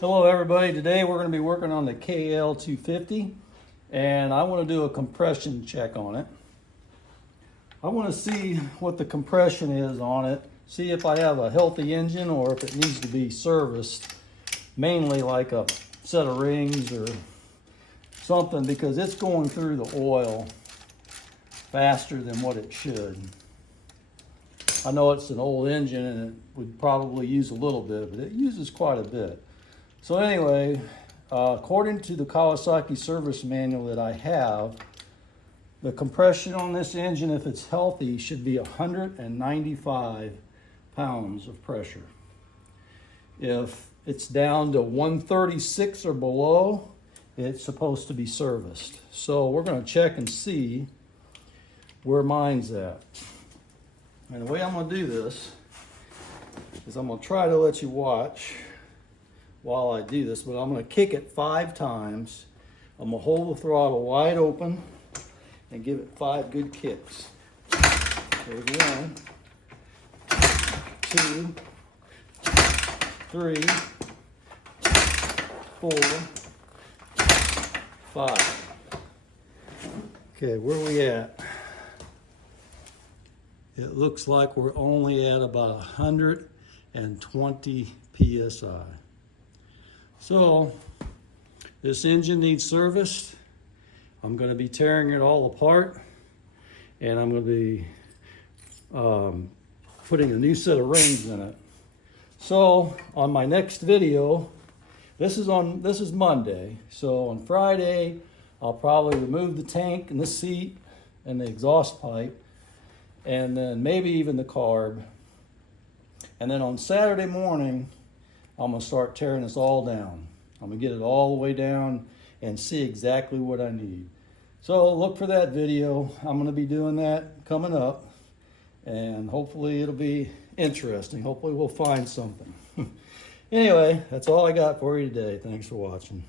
Hello everybody, today we're going to be working on the KL 250 and I want to do a compression check on it. I want to see what the compression is on it, see if I have a healthy engine or if it needs to be serviced, mainly like a set of rings or something, because it's going through the oil faster than what it should. I know it's an old engine and it would probably use a little bit, but it uses quite a bit. So anyway, according to the Kawasaki service manual that I have, the compression on this engine, if it's healthy, should be 195 pounds of pressure. If it's down to 136 or below, it's supposed to be serviced. So we're going to check and see where mine's at. And the way I'm going to do this is I'm going to try to let you watch while I do this, but I'm going to kick it 5 times. I'm going to hold the throttle wide open and give it 5 good kicks. There's 1, 2, 3, 4, 5. Okay, where are we at? It looks like we're only at about 120 PSI. So this engine needs serviced. I'm going to be tearing it all apart and I'm going to be putting a new set of rings in it. So on my next video, this is Monday. So on Friday, I'll probably remove the tank and the seat and the exhaust pipe, and then maybe even the carb. And then on Saturday morning, I'm gonna start tearing this all down. I'm gonna get it all the way down and see exactly what I need. So look for that video. I'm gonna be doing that coming up, and hopefully it'll be interesting. Hopefully we'll find something. Anyway, that's all I got for you today. Thanks for watching.